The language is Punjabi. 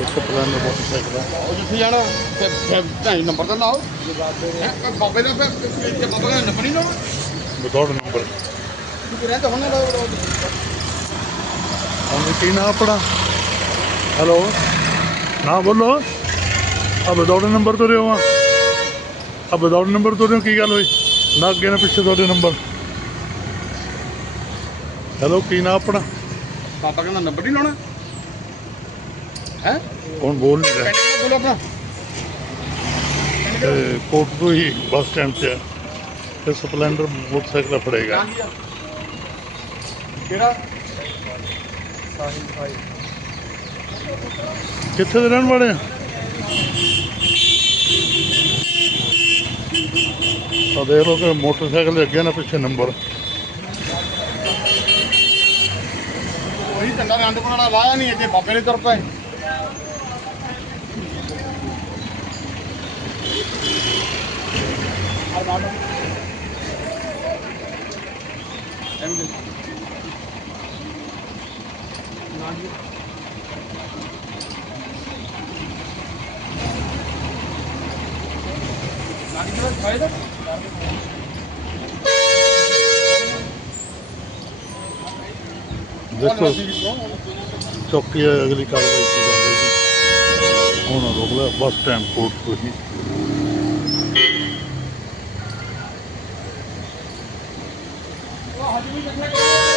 ਇੱਕ ਪਲਾਨ ਦਾ ਆ ਉਹ ਜਿੱਥੇ ਜਾਣਾ ਫਿਰ ਫਿਰ ਢਾਈ ਨੰਬਰ ਤਾਂ ਲਾਓ ਹੈਂ? ਕੋਈ ਬਾਬੇ ਦਾ ਫਿਰ ਤੇ ਬਾਬੇ ਦਾ ਨੰਬਰ ਨਹੀਂ ਲਾਉਣਾ ਵਿਦਆਊਟ ਨੰਬਰ। ਤੂੰ ਰਹਿੰਦਾ ਹੁਣ ਹਾਂਜੀ ਕੀ ਨਾਂ ਆਪਣਾ? ਹੈਲੋ? ਨਾ ਬੋਲੋ। ਆ ਵਿਦਆਊਟ ਨੰਬਰ ਤੋਂ ਰਿਓ ਆ। ਆ ਵਿਦਆਊਟ ਨੰਬਰ ਤੋਂ ਰਿਓ ਕੀ ਗੱਲ ਹੋਈ? ਨਾ ਅੱਗੇ ਨਾ ਪਿੱਛੇ ਤੁਹਾਡੇ ਨੰਬਰ। ਹੈਲੋ ਕੀ ਨਾਂ ਆਪਣਾ? ਬਾਬਾ ਕਹਿੰਦਾ ਨੰਬਰ ਨਹੀਂ ਲਾਉਣਾ। ਹੈ? ਕੌਣ ਬੋਲ ਨਹੀਂ ਰਿਹਾ? ਕੈਂਡੀਡੇਟ ਬੋਲੋ ਆਪਣਾ। ਤੇ ਕੋਟ ਤੋਂ ਹੀ ਬੱਸ ਸਟੈਂਡ 'ਚ ਹੈ ਤੇ ਸਪਲੈਂਡਰ ਮੋਟਰਸਾਈਕਲ ਫੜੇਗਾ। ਕਿਹੜਾ? ਕਿੱਥੇ ਦੇ ਰਹਿਣ ਵਾਲੇ ਆ? ਆ ਦੇਖ ਲਓ ਕਿ ਮੋਟਰਸਾਈਕਲ ਦੇ ਅੱਗੇ ਨਾ ਪਿੱਛੇ ਨੰਬਰ। ਉਹੀ ਝੰਡਾ ਰੰਡ ਕੋਣਾ ਲਾਇਆ ਨਹੀਂ ਇੱਥੇ ਬਾਬੇ ਨੇ ਤੁਰ ਪਏ। ਦੇਖੋ ਚੌਕੀ ਹੈ, ਅਗਲੀ ਕਾਰਵਾਈ ਕੀ ਰੋਕ ਲਿਆ ਬੱਸ ਸਟੈਂਡ ਕੋਟ ਤੋਂ ਹੀ ਹਜੇ ਵੀ ਕਿੱਥੇ